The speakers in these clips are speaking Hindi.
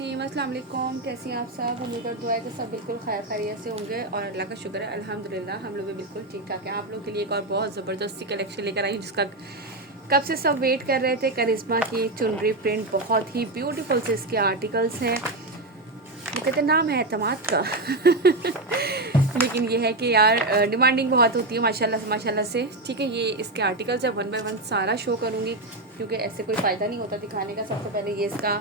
बिस्मिल्लाहिर्रहमानिर्रहीम। अस्सलाम वालेकुम। कैसी हैं आप सब? उम्मीद और दुआ है कि सब बिल्कुल खैर खैरियत से होंगे और अल्लाह का शुक्र है अल्हम्दुलिल्लाह हम लोग भी बिल्कुल ठीक ठाक हैं। आप लोग के लिए एक और बहुत ज़बरदस्ती कलेक्शन लेकर आई हूँ जिसका कब से सब वेट कर रहे थे। करिश्मा की चुनरी प्रिंट, बहुत ही ब्यूटीफुल से इसके आर्टिकल्स हैं। वो कहते नाम है एतमाद का लेकिन ये है कि यार डिमांडिंग बहुत होती है माशाल्लाह से। ठीक है, ये इसके आर्टिकल्स है, 1 बाय 1 सारा शो करूँगी क्योंकि ऐसे कोई फ़ायदा नहीं होता दिखाने का। सबसे पहले ये इसका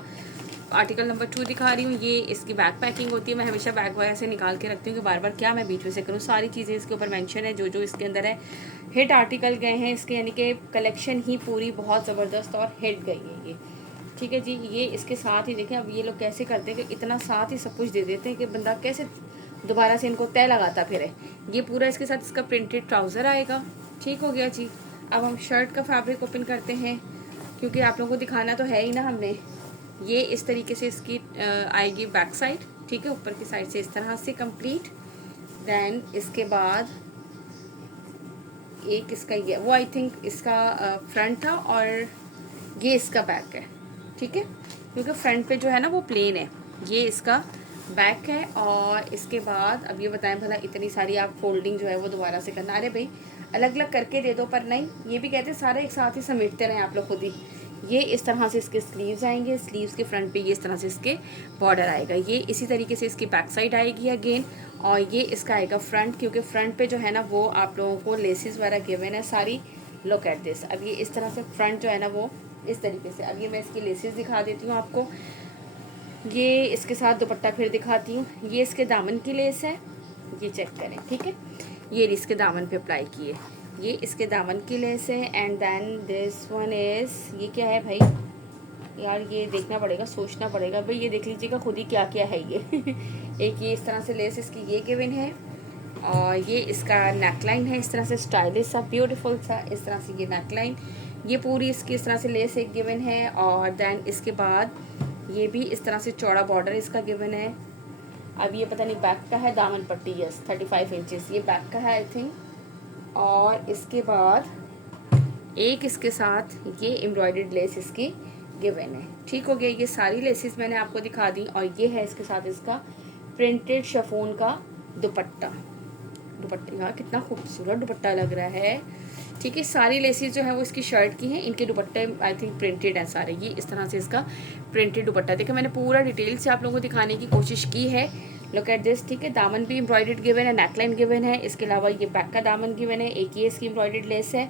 आर्टिकल नंबर 2 दिखा रही हूँ। ये इसकी बैक पैकिंग होती है। मैं हमेशा बैग वगैरह से निकाल के रखती हूँ कि बार बार क्या मैं बीच में से करूँ। सारी चीज़ें इसके ऊपर मेंशन है, जो जो इसके अंदर है। हिट आर्टिकल गए हैं इसके, यानी कि कलेक्शन ही पूरी बहुत ज़बरदस्त और हिट गई है ये। ठीक है जी, ये इसके साथ ही देखें। अब ये लोग कैसे करते हैं कि इतना साथ ही सब कुछ दे देते हैं कि बंदा कैसे दोबारा से इनको तय लगाता फिर। ये पूरा इसके साथ इसका प्रिंटेड ट्राउज़र आएगा। ठीक हो गया जी। अब हम शर्ट का फैब्रिक ओपन करते हैं क्योंकि आप लोगों को दिखाना तो है ही ना हमने। ये इस तरीके से इसकी आएगी बैक साइड। ठीक है, ऊपर की साइड से इस तरह से कंप्लीट। देन इसके बाद एक इसका ये वो आई थिंक इसका फ्रंट था और ये इसका बैक है। ठीक है, क्योंकि फ्रंट पे जो है ना वो प्लेन है, ये इसका बैक है। और इसके बाद अब ये बताएं भला इतनी सारी आप फोल्डिंग जो है वो दोबारा से करना। अरे भाई अलग अलग करके दे दो, पर नहीं, ये भी कहते हैं सारे एक साथ ही समेटते रहें आप लोग खुद ही। ये इस तरह से इसके स्लीव्स आएंगे, स्लीव्स के फ्रंट पे ये इस तरह से इसके बॉर्डर आएगा। ये इसी तरीके से इसकी बैक साइड आएगी अगेन, और ये इसका आएगा फ्रंट, क्योंकि फ्रंट पे जो है ना वो आप लोगों को लेसेस वगैरह गिवन है सारी। Look at this. अब ये इस तरह से फ्रंट जो है ना वो इस तरीके से। अब ये मैं इसकी लेसेस दिखा देती हूँ आपको। ये इसके साथ दुपट्टा फिर दिखाती हूँ। ये इसके दामन की लेस है, ये चेक करें। ठीक है, ये इसके दामन पे अप्लाई किए, ये इसके दामन की लेस है। And then this one is, ये क्या है भाई यार, ये देखना पड़ेगा, सोचना पड़ेगा भाई। ये देख लीजिएगा खुद ही क्या क्या है ये एक ये इस तरह से लेस इसकी ये गिवन है, और ये इसका नेकलाइन है इस तरह से स्टाइलिश सा ब्यूटीफुल सा इस तरह से ये नेकलाइन। ये पूरी इसकी इस तरह से लेस एक गिवन है। और देन इसके बाद ये भी इस तरह से चौड़ा बॉर्डर इसका गिवन है। अब ये पता नहीं बैक का है, दामन पट्टी, यस 35 इंचेस ये बैक का है आई थिंक। और इसके बाद एक इसके साथ ये एम्ब्रॉयडर्ड लेस इसकी गिवन है। ठीक हो गया, ये सारी लेसेस मैंने आपको दिखा दी। और ये है इसके साथ इसका प्रिंटेड शिफॉन का दुपट्टा। दुपट्टा यार कितना खूबसूरत दुपट्टा लग रहा है। ठीक है, सारी लेसेस जो है वो इसकी शर्ट की हैं, इनके दुपट्टे आई थिंक प्रिंटेड हैं सारे। ये इस तरह से इसका प्रिंटेड दुपट्टा। देखिए मैंने पूरा डिटेल से आप लोगों को दिखाने की कोशिश की है। Look at this. ठीक है, दामन भी एम्ब्रॉयडर्ड गिवन है, नेकलाइन गिवन है, इसके अलावा ये बैक का दामन गिवन है, एक ये इसकी एम्ब्रॉयडर्ड लेस है।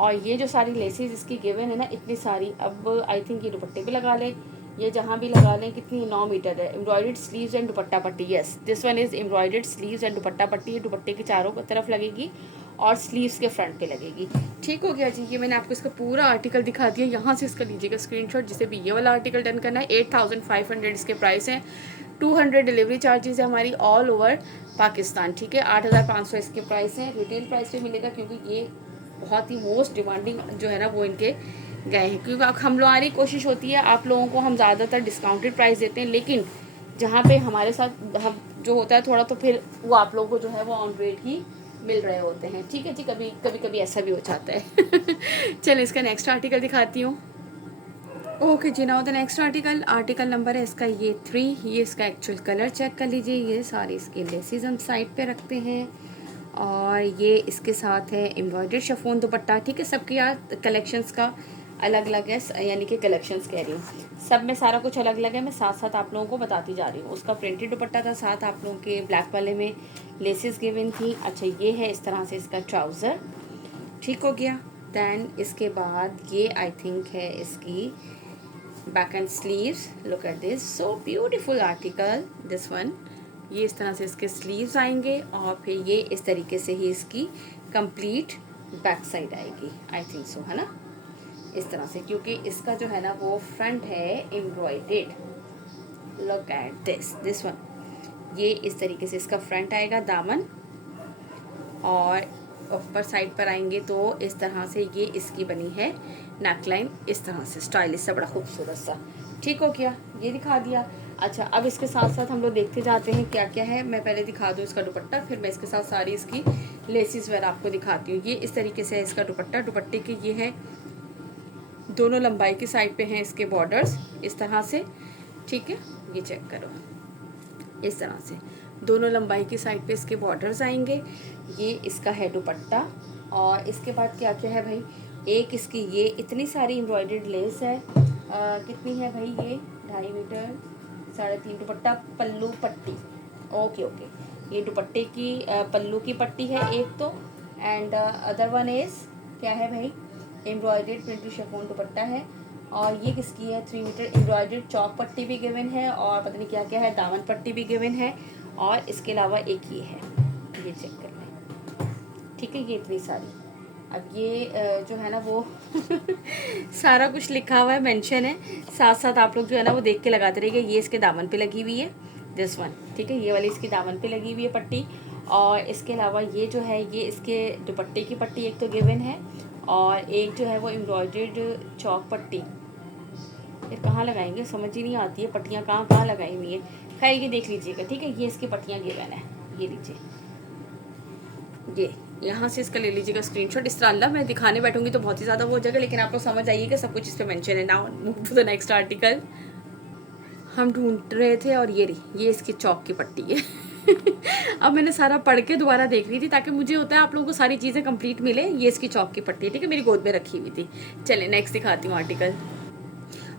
और ये जो सारी लेसेस इसकी गिवन है ना इतनी सारी, अब आई थिंक ये दुपट्टे पे लगा लें, ये जहाँ भी लगा लें। कितनी 9 मीटर है। एम्ब्रॉयडर्ड स्लीव्स एंड दुपट्टा पट्टी, yes this one is embroidered sleeves and दुपट्टा पट्टी। ये दुपट्टे के चारों तरफ लगेगी और स्लीव्स के फ्रंट पे लगेगी। ठीक हो गया जी, ये मैंने आपको इसका पूरा आर्टिकल दिखा दिया। यहाँ से इसका लीजिएगा स्क्रीनशॉट, जिसे भी ये वाला आर्टिकल डन करना है। 8500 इसके प्राइस हैं। 200 डिलीवरी चार्जेस है हमारी ऑल ओवर पाकिस्तान। ठीक है, 8500 इसके प्राइस हैं। रिटेल प्राइस पे मिलेगा क्योंकि ये बहुत ही मोस्ट डिमांडिंग जो है ना वो इनके गए हैं। क्योंकि हम लोग हमारी कोशिश होती है आप लोगों को हम ज़्यादातर डिस्काउंटेड प्राइस देते हैं, लेकिन जहाँ पे हमारे साथ हम जो होता है थोड़ा, तो फिर वो आप लोगों को जो है वो ऑन रेट ही मिल रहे होते हैं। ठीक है जी, कभी ऐसा भी हो जाता है चलिए इसका नेक्स्ट आर्टिकल दिखाती हूँ। ओके जी, now the next article number है इसका ये 3। ये इसका एक्चुअल कलर चेक कर लीजिए। ये सारी इसकी लेसेस हम साइड पे रखते हैं, और ये इसके साथ है एम्ब्रॉयडर्ड शिफॉन दुपट्टा। ठीक है, सबके यार कलेक्शंस का अलग अलग है, यानी कि कलेक्शंस कह रही हूँ, सब में सारा कुछ अलग अलग है। मैं साथ साथ आप लोगों को बताती जा रही हूँ। उसका प्रिंटेड दुपट्टा था, साथ आप लोगों के ब्लैक वाले में लेसेस गिवन थी। अच्छा, ये है इस तरह से इसका ट्राउज़र। ठीक हो गया। दैन इसके बाद ये आई थिंक है इसकी back and sleeves. Look at this, so beautiful article this one. ये इस तरह से इसके स्लीव्स आएंगे, और फिर ये इस तरीके से ही इसकी कंप्लीट बैक साइड आएगी आई थिंक सो, है ना, इस तरह से। क्योंकि इसका जो है ना वो फ्रंट है embroidered. Look at this one. ये इस तरीके से इसका फ्रंट आएगा दामन, और ऊपर साइड पर आएंगे तो इस तरह से ये इसकी बनी है नेकलाइन, इस तरह से स्टाइलिश सा, बड़ा खूबसूरत सा। ठीक हो गया, ये दिखा दिया। अच्छा, अब इसके साथ साथ हम लोग देखते जाते हैं क्या क्या है। मैं पहले दिखा दूँ इसका दुपट्टा, फिर मैं इसके साथ सारी इसकी लेसिस वगैरह आपको दिखाती हूँ। ये इस तरीके से है इसका दुपट्टा। दुपट्टे के ये है दोनों लंबाई की साइड पे हैं इसके बॉर्डर्स इस तरह से। ठीक है, ये चेक करो, इस तरह से दोनों लंबाई की साइड पे इसके बॉर्डर्स आएंगे। ये इसका है दुपट्टा। और इसके बाद क्या क्या है भाई, एक इसकी ये इतनी सारी एम्ब्रॉयडर्ड लेस है। कितनी है भाई, ये 2.5 मीटर 3.5 दुपट्टा पल्लू पट्टी। ओके ओके, ये दुपट्टे की पल्लू की पट्टी है एक तो, एंड अदर वन इज क्या है भाई, एम्ब्रॉयडर्ड प्रिंटेड शिफॉन दुपट्टा है। और ये किसकी है, 3 मीटर एम्ब्रॉयडर्ड चौक पट्टी भी गिवन है, और पता नहीं क्या क्या है, दामन पट्टी भी गिवन है। और इसके अलावा एक ये है, ये चेक कर लें। ठीक है, ये इतनी सारी। अब ये जो है ना वो सारा कुछ लिखा हुआ है, मेंशन है, साथ साथ आप लोग जो है ना वो देख के लगाते रहिए। ये इसके दामन पे लगी हुई है, दिस वन, ठीक है, ये वाली इसकी दामन पे लगी हुई है पट्टी। और इसके अलावा ये जो है ये इसके दुपट्टे की पट्टी एक तो गिवन है, और एक जो है वो एम्ब्रॉयडर्ड चौक पट्टी। फिर कहाँ लगाएंगे, समझ ही नहीं आती है, पट्टियाँ कहाँ कहाँ लगाई हुई है। खैर ये देख लीजिएगा, ठीक है, ये इसकी पट्टियाँ गिवन है, ये लीजिए, ये यहाँ से इसका ले लीजिएगा स्क्रीनशॉट। इस तरह अल्लाह मैं दिखाने बैठूंगी तो बहुत ही ज़्यादा वो हो जाएगा, लेकिन आपको समझ आइएगा सब कुछ इस पर मेंशन है। Now move to the next article. हम ढूंढ रहे थे और ये रही, ये इसकी चौक की पट्टी है। अब मैंने सारा पढ़ के दोबारा देख रही थी ताकि मुझे होता है आप लोगों को सारी चीज़ें कंप्लीट मिले। ये इसकी चौक की पट्टी है, ठीक है, मेरी गोद में रखी हुई थी। चलिए नेक्स्ट दिखाती हूँ आर्टिकल।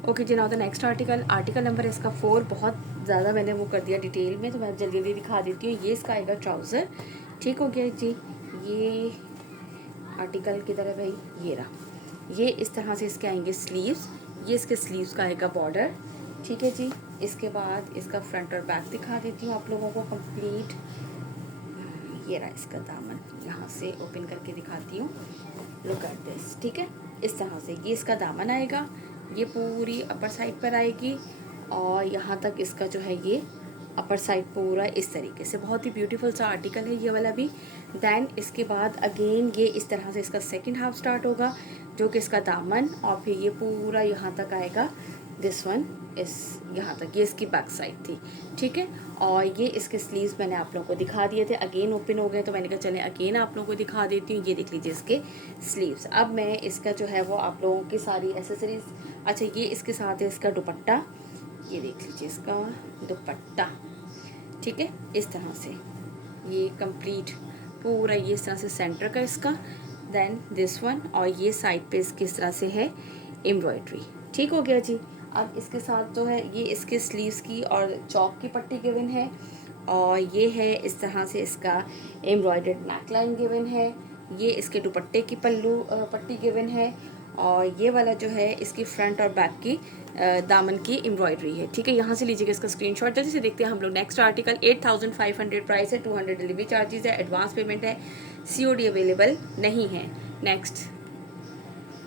ओके जी, now the next article. Article number इसका 4। बहुत ज़्यादा मैंने वो कर दिया डिटेल में, तो मैं जल्दी जल्दी दिखा देती हूँ। ये इसका आएगा ट्राउज़र, ठीक हो गया जी। ये आर्टिकल किधर है भाई, ये रहा। ये इस तरह से इसके आएंगे स्लीव्स, ये इसके स्लीव्स का आएगा बॉर्डर, ठीक है जी। इसके बाद इसका फ्रंट और बैक दिखा देती हूँ आप लोगों को कंप्लीट। ये रहा इसका दामन, यहाँ से ओपन करके दिखाती हूँ, लुक एट दिस, ठीक है, इस तरह से ये इसका दामन आएगा। ये पूरी अपर साइड पर आएगी, और यहाँ तक इसका जो है ये अपर साइड पूरा इस तरीके से। बहुत ही ब्यूटीफुल सा आर्टिकल है ये वाला भी। देन इसके बाद अगेन ये इस तरह से इसका सेकंड हाफ स्टार्ट होगा, जो कि इसका दामन, और फिर ये पूरा यहाँ तक आएगा, दिस वन इस यहाँ तक, ये इसकी बैक साइड थी, ठीक है। और ये इसके स्लीव्स मैंने आप लोगों को दिखा दिए थे, अगेन ओपन हो गए, तो मैंने कहा चले अगेन आप लोगों को दिखा देती हूँ। ये देख लीजिए इसके स्लीव्स। अब मैं इसका जो है वो आप लोगों की सारी एसेसरीज, अच्छा ये इसके साथ है इसका दुपट्टा, ये देख लीजिए इसका दुपट्टा, ठीक है, इस तरह से ये कंप्लीट पूरा ये इस तरह से सेंटर का इसका, देन दिस वन, और ये साइड पे इसकी इस तरह से है एम्ब्रॉयडरी, ठीक हो गया जी। अब इसके साथ जो है ये इसके स्लीव्स की और चौक की पट्टी गिवन है, और ये है इस तरह से इसका एम्ब्रॉयडर्ड नेकलाइन गिवन है। ये इसके दुपट्टे की पल्लू पट्टी गिवन है, और ये वाला जो है इसकी फ्रंट और बैक की दामन की एम्ब्रॉयडरी है, ठीक है। यहाँ से लीजिएगा इसका स्क्रीनशॉट। जल्दी से देखते हैं हम लोग नेक्स्ट आर्टिकल। 8500 प्राइस है, 200 डिलीवरी चार्जेस है, एडवांस पेमेंट है, COD अवेलेबल नहीं है। नेक्स्ट,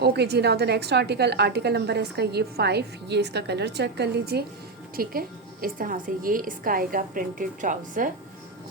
ओके जी, now the next article. Article number है इसका ये 5। ये इसका कलर चेक कर लीजिए, ठीक है, इस तरह से ये इसका आएगा प्रिंटेड ट्राउज़र।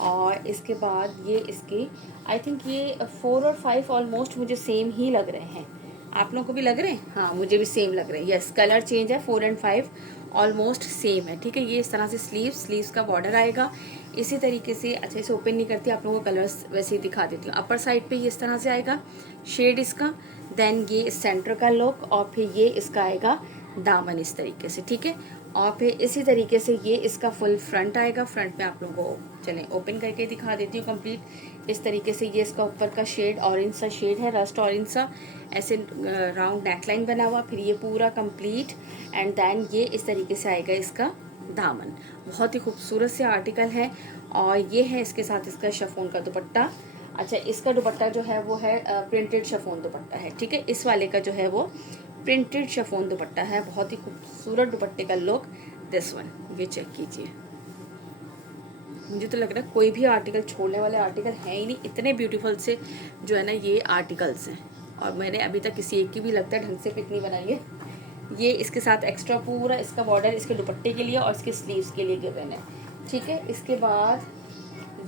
और इसके बाद ये इसकी आई थिंक ये 4 और 5 ऑलमोस्ट मुझे सेम ही लग रहे हैं। आप लोगों को भी लग रहे हैं? हाँ, मुझे भी सेम लग रहे हैं। यस, कलर चेंज है, 4 एंड 5 ऑलमोस्ट सेम है, ठीक है। ये इस तरह से स्लीव्स का बॉर्डर आएगा इसी तरीके से। अच्छा, इसे ओपन नहीं करती, आप लोगों को कलर्स वैसे ही दिखा देती हूँ। अपर साइड पे ये इस तरह से आएगा शेड इसका, देन ये सेंटर का लुक, और फिर ये इसका आएगा दामन इस तरीके से, ठीक है। और फिर इसी तरीके से ये इसका फुल फ्रंट आएगा। फ्रंट में आप लोगों को चलें ओपन करके दिखा देती हूँ कंप्लीट। इस तरीके से ये इसका ऊपर का शेड ऑरेंज सा शेड है, रस्ट ऑरेंज सा, ऐसे राउंड नेकलाइन बना हुआ, फिर ये पूरा कंप्लीट, एंड देन ये इस तरीके से आएगा इसका दामन। बहुत ही खूबसूरत से आर्टिकल है। और ये है इसके साथ इसका शिफॉन का दुपट्टा। अच्छा, इसका दुपट्टा जो है वो है प्रिंटेड शिफॉन दुपट्टा है, ठीक है। इस वाले का जो है वो प्रिंटेड शिफॉन दुपट्टा है। बहुत ही खूबसूरत दुपट्टे का लुक, दिस वन, ये चेक कीजिए। मुझे तो लग रहा है कोई भी आर्टिकल छोड़ने वाले आर्टिकल है ही नहीं, इतने ब्यूटीफुल से जो है ना ये आर्टिकल्स हैं। और मैंने अभी तक किसी एक की भी लगता है ढंग से पिक नहीं बनाई है। ये इसके साथ एक्स्ट्रा पूरा इसका बॉर्डर इसके दुपट्टे के लिए और इसके स्लीव्स के लिए गिवन है, ठीक है। इसके बाद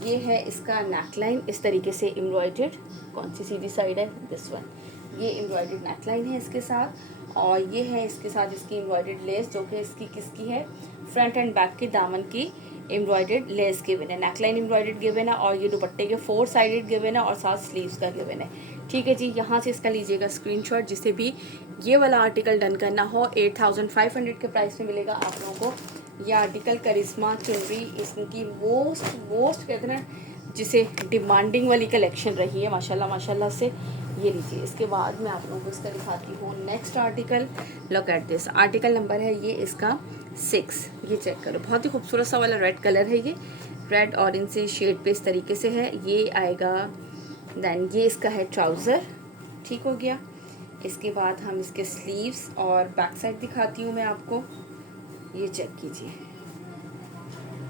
ये है इसका नेकलाइन इस तरीके से एम्ब्रॉयडर्ड, कौन सी सीधी साइड है, दिस वन, ये एम्ब्रॉयडर्ड नेकलाइन है इसके साथ। और ये है इसके साथ इसकी एम्ब्रॉयडर्ड लेस, जो कि इसकी किसकी है, फ्रंट एंड बैक की दामन की एम्ब्रॉयडर्ड लेस गिवन है, नेकलाइन एम्ब्रॉयडर्ड गिवन है, और ये दुपट्टे के 4 साइडेड गिवन है, और साथ स्लीव्स का गिवन है, ठीक है जी। यहाँ से इसका लीजिएगा स्क्रीनशॉट, जिससे भी ये वाला आर्टिकल डन करना हो। 8500 के प्राइस में मिलेगा आप लोगों को ये आर्टिकल करिश्मा चुनरी इसकी मोस्ट मोस्ट कहते हैं ना जिसे डिमांडिंग वाली कलेक्शन रही है माशाल्लाह माशाल्लाह से। ये लीजिए, इसके बाद मैं आप लोगों को इसका दिखाती हूँ next article. Look at this, article number है ये इसका 6। ये चेक करो, बहुत ही खूबसूरत सा वाला रेड कलर है, ये रेड ऑरेंज से शेड पे इस तरीके से है, ये आएगा। देन ये इसका है ट्राउज़र, ठीक हो गया। इसके बाद हम इसके स्लीव्स और बैक साइड दिखाती हूँ मैं आपको। ये चेक कीजिए,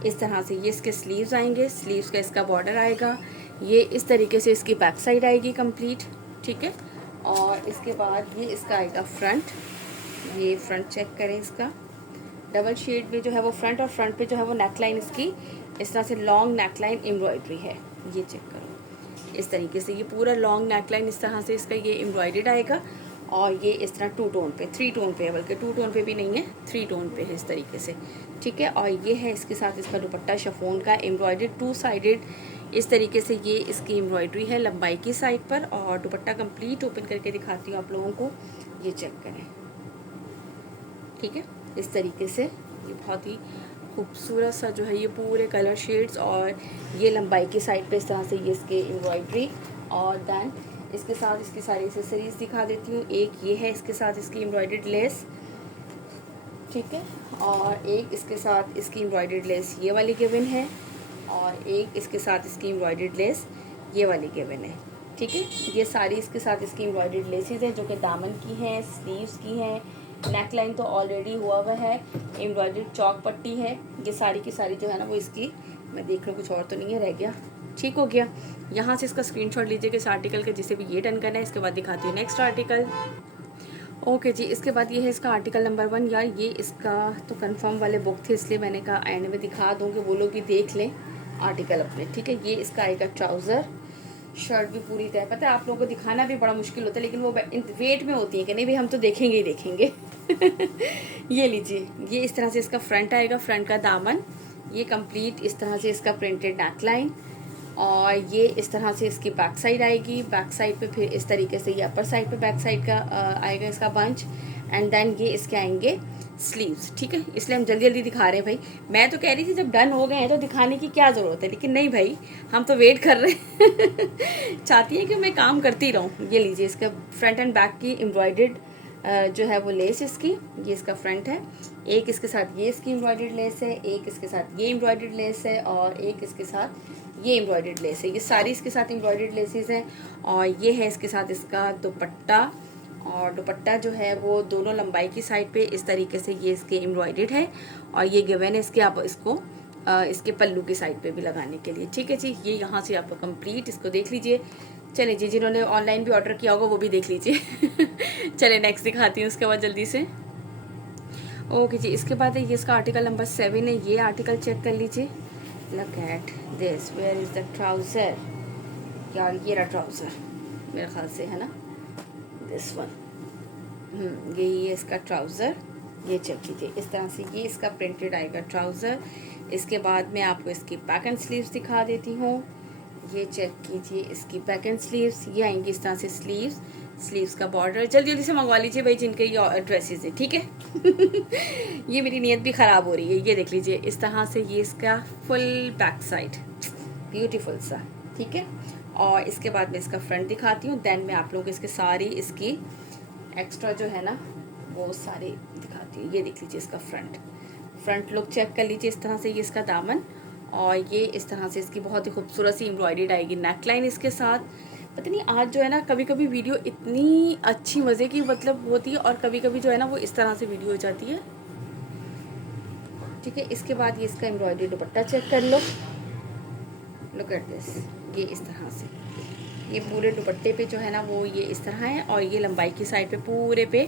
इस तरह से ये इसके स्लीव्स आएंगे, स्लीव्स का इसका बॉर्डर आएगा, ये इस तरीके से इसकी बैक साइड आएगी कंप्लीट, ठीक है। और इसके बाद ये इसका आएगा फ्रंट, ये फ्रंट चेक करें इसका डबल शेड में जो है वो फ्रंट, और फ्रंट पे जो है वो नेकलाइन इसकी इस तरह से लॉन्ग नेकलाइन एम्ब्रॉयडरी है। ये चेक करो, इस तरीके से ये पूरा लॉन्ग नेकलाइन इस तरह से इसका ये एम्ब्रॉयडर्ड आएगा। और ये इस तरह 2 टोन पे, 3 टोन पे है, बल्कि 2 टोन पे भी नहीं है, 3 टोन पे है इस तरीके से, ठीक है। और ये है इसके साथ इसका दुपट्टा शिफॉन का एम्ब्रॉयडर्ड 2 साइडेड, इस तरीके से ये इसकी एम्ब्रॉयडरी है लंबाई की साइड पर। और दुपट्टा कंप्लीट ओपन करके दिखाती हूँ आप लोगों को, ये चेक करें, ठीक है। इस तरीके से ये बहुत ही खूबसूरत सा जो है ये पूरे कलर शेड्स, और ये लंबाई की साइड पे इस तरह से ये इसके एम्ब्रॉयडरी। और दैन इसके साथ इसकी सारी एक्सेसरीज दिखा देती हूँ। एक ये है इसके साथ इसकी एम्ब्रॉयडर्ड लेस, ठीक है। और एक इसके साथ इसकी एम्ब्रॉयडर्ड लेस ये वाली गिवन है, और एक इसके साथ इसकी एम्ब्रॉयडर्ड लेस ये वाली गिवन है, ठीक है। ये सारी इसके साथ इसकी एम्ब्रॉयडर्ड लेसेस हैं जो कि दामन की हैं, स्लीव्स की हैं, नेकलाइन तो ऑलरेडी हुआ है, एम्ब्रॉयडर्ड चौक पट्टी है, ये सारी की सारी जो है ना वो इसकी, मैं देख लूँ कुछ और तो नहीं है रह गया, ठीक हो गया। यहाँ से इसका स्क्रीनशॉट लीजिएगा इस आर्टिकल के, जिसे भी ये डन करना है। इसके बाद दिखाती हूँ नेक्स्ट आर्टिकल। ओके जी, इसके बाद ये है इसका आर्टिकल नंबर 1। यार ये इसका तो कंफर्म वाले बुक थे, इसलिए मैंने कहा एंड में दिखा दूँ कि वो लोग भी देख लें आर्टिकल अपने, ठीक है। ये इसका आएगा ट्राउज़र, शर्ट भी पूरी तय, पता है आप लोगों को दिखाना भी बड़ा मुश्किल होता है, लेकिन वो वेट में होती है कि नहीं भाई हम तो देखेंगे ही देखेंगे। ये लीजिए, ये इस तरह से इसका फ्रंट आएगा, फ्रंट का दामन, ये कंप्लीट इस तरह से इसका प्रिंटेड नेकलाइन, और ये इस तरह से इसकी बैक साइड आएगी। बैक साइड पे फिर इस तरीके से ये अपर साइड पे बैक साइड का आएगा इसका बंच, एंड देन ये इसके आएंगे स्लीव्स, ठीक है। इसलिए हम जल्दी जल्दी दिखा रहे हैं भाई। मैं तो कह रही थी जब डन हो गए हैं तो दिखाने की क्या ज़रूरत है, लेकिन नहीं भाई, हम तो वेट कर रहे हैं। चाहती है कि मैं काम करती रहूँ। ये लीजिए, इसका फ्रंट एंड बैक की एम्ब्रॉयडर्ड जो है वो लेस इसकी, ये इसका फ्रंट है, एक इसके साथ ये इसकी एम्ब्रॉयडर्ड लेस है, एक इसके साथ ये एम्ब्रॉयडर्ड लेस है, और एक इसके साथ ये एम्ब्रॉयडर्ड लेस है। ये सारी इसके साथ एम्ब्रॉयडर्ड लेसेस हैं। और ये है इसके साथ इसका दुपट्टा, और दुपट्टा जो है वो दोनों लंबाई की साइड पे इस तरीके से ये इसके एम्ब्रॉयडर्ड है, और ये गिवन है इसके, आप इसको इसके पल्लू की साइड पे भी लगाने के लिए, ठीक है जी। ये यहाँ से आप कंप्लीट इसको देख लीजिए। चले जी, जिन्होंने ऑनलाइन भी ऑर्डर किया होगा वो भी देख लीजिए। चले नेक्स्ट दिखाती हूँ उसके बाद जल्दी से। ओके जी, इसके बाद ये इसका आर्टिकल नंबर 7 है। ये आर्टिकल चेक कर लीजिए। Look at this, where is the trouser. यार ये रहा ट्राउज़र मेरे ख्याल से, है ना, दिस वन। यही है इसका ट्राउज़र, ये चेक कीजिए। इस तरह से ये इसका प्रिंटेड आएगा ट्राउज़र। इसके बाद मैं आपको इसकी बैक एंड स्लीव्स दिखा देती हूँ। ये चेक कीजिए, इसकी बैक एंड स्लीव्स ये आएंगी इस तरह से, स्लीव्स का बॉर्डर। जल्दी जल्दी से मंगवा लीजिए भाई जिनके ये ड्रेसेस हैं, ठीक है। ये मेरी नीयत भी ख़राब हो रही है। ये देख लीजिए, इस तरह से ये इसका फुल बैक साइड, ब्यूटीफुल सा, ठीक है। और इसके बाद मैं इसका फ्रंट दिखाती हूँ, देन मैं आप लोगों को इसके सारी इसकी एक्स्ट्रा जो है ना वो सारे दिखाती हूँ। ये देख लीजिए इसका फ्रंट लुक चेक कर लीजिए। इस तरह से ये इसका दामन, और ये इस तरह से इसकी बहुत ही खूबसूरत सी एम्ब्रॉयडर्ड आएगी नेकलाइन इसके साथ। पता नहीं आज जो है ना कभी कभी वीडियो इतनी अच्छी मज़े की मतलब होती है, और कभी कभी जो है ना वो इस तरह से वीडियो हो जाती है, ठीक है। इसके बाद ये इसका एम्ब्रॉयडरी दुपट्टा चेक कर लो, लुक एट दिस। ये इस तरह से ये पूरे दुपट्टे पे जो है ना वो ये इस तरह है, और ये लंबाई की साइड पे पूरे पे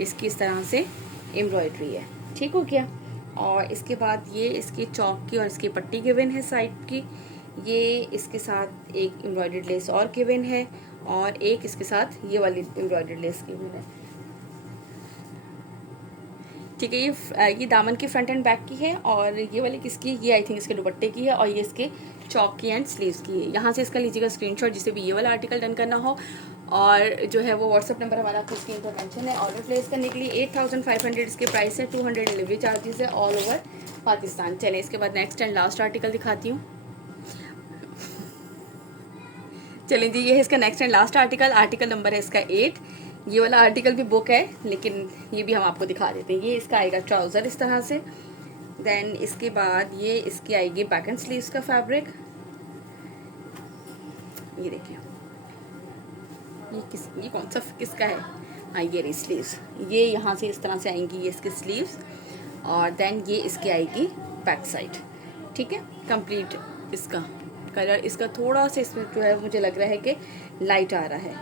इसकी इस तरह से एम्ब्रॉयडरी है, ठीक हो गया। और इसके बाद ये इसकी चौक की और इसकी पट्टी गिवन है साइड की, ये इसके साथ एक एम्ब्रॉयडर्ड लेस और गिवन है, और एक इसके साथ ये वाली एम्ब्रॉयडर्ड लेस गिवन है, ठीक है। ये दामन की फ्रंट एंड बैक की है, और ये वाली किसकी, ये आई थिंक इसके दुपट्टे की है, और ये इसके चौक की एंड स्लीव्स की है। यहाँ से इसका लीजिएगा स्क्रीनशॉट जिसे भी ये वाला आर्टिकल डन करना हो, और जो है वो व्हाट्सअप नंबर हमारा आपको स्क्रीन पर मेंशन है। ऑर्डर प्लेस करने के लिए 8500 इसके प्राइस है, 200 डिलीवरी चार्जेस है ऑल ओवर पाकिस्तान। चलें इसके बाद नेक्स्ट एंड लास्ट आर्टिकल दिखाती हूँ। चलें जी, ये है इसका next and last article. Article number है इसका 8। ये वाला आर्टिकल भी बुक है, लेकिन ये भी हम आपको दिखा देते हैं। ये इसका आएगा ट्राउज़र इस तरह से। देन इसके बाद ये इसकी आएगी बैक एंड स्लीव्स का फैब्रिक। ये देखिए, ये कौन सा किसका है? हाँ, ये रही स्लीव्स। ये यहाँ से इस तरह से आएंगी ये इसके स्लीव्स, और देन ये इसकी आएगी बैक साइड। ठीक है, कंप्लीट। इसका कलर इसका थोड़ा सा इसमें जो है मुझे लग रहा है कि लाइट आ रहा है,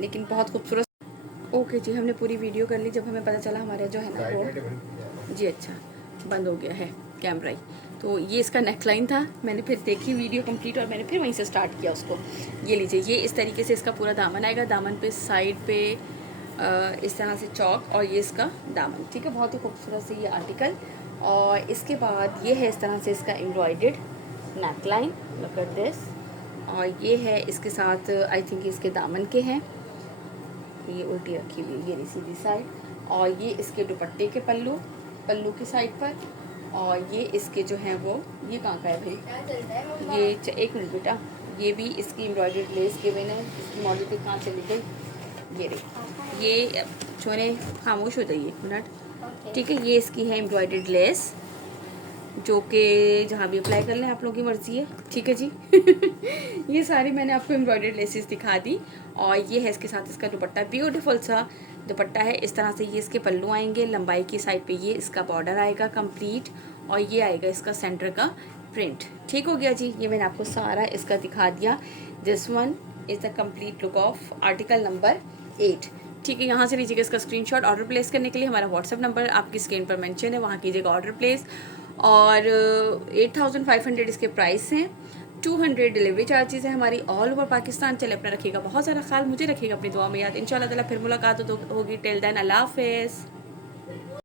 लेकिन बहुत खूबसूरत। ओके जी, हमने पूरी वीडियो कर ली जब हमें पता चला हमारा जो है ना वो जी अच्छा बंद हो गया है कैमरा ही। तो ये इसका नेकलाइन था। मैंने फिर देखी वीडियो कंप्लीट और मैंने फिर वहीं से स्टार्ट किया उसको। ये लीजिए, ये इस तरीके से इसका पूरा दामन आएगा। दामन पे साइड पे इस तरह से चौक, और ये इसका दामन। ठीक है, बहुत ही खूबसूरत से ये आर्टिकल। और इसके बाद ये है इस तरह से इसका embroidered neckline, look at this. और ये है इसके साथ आई थिंक इसके दामन के हैं, ये उल्टी रखी हुई है, ये सीधी साइड। और ये इसके दुपट्टे के पल्लू की साइड पर। और ये इसके जो हैं वो, ये कहाँ का है भाई? ये एक मिनट बेटा, ये भी इसकी एम्ब्रॉयडर्ड लेस गिवन है। इसकी मॉडल पे कहाँ चली गई? ये रही, ये छोने खामोश हो जाइए एक मिनट। ठीक है, ये इसकी है एम्ब्रॉयडर्ड लेस, जो कि जहाँ भी अप्लाई कर लें, आप लोगों की मर्ज़ी है। ठीक है जी। ये सारी मैंने आपको एम्ब्रॉयडर्ड लेसेस दिखा दी। और ये है इसके साथ इसका दुपट्टा, ब्यूटीफुल सा दुपट्टा है इस तरह से। ये इसके पल्लू आएंगे, लंबाई की साइड पे ये इसका बॉर्डर आएगा कंप्लीट, और ये आएगा इसका सेंटर का प्रिंट। ठीक हो गया जी, ये मैंने आपको सारा इसका दिखा दिया। This one is the complete look of article number 8। ठीक है, यहाँ से लीजिएगा इसका स्क्रीनशॉट। ऑर्डर प्लेस करने के लिए हमारा व्हाट्सएप नंबर आपकी स्क्रीन पर मेंशन है, वहाँ कीजिएगा ऑर्डर प्लेस। और 8500 इसके प्राइस हैं। 200 डिलीवरी चार्जेस है हमारी ऑल ओवर पाकिस्तान। चले, अपना रखिएगा बहुत सारा ख्याल, मुझे रखिएगा अपनी दुआ में याद। इंशाल्लाह ताला फिर मुलाकात होगी। टिल देन, अल्लाह हाफिज़।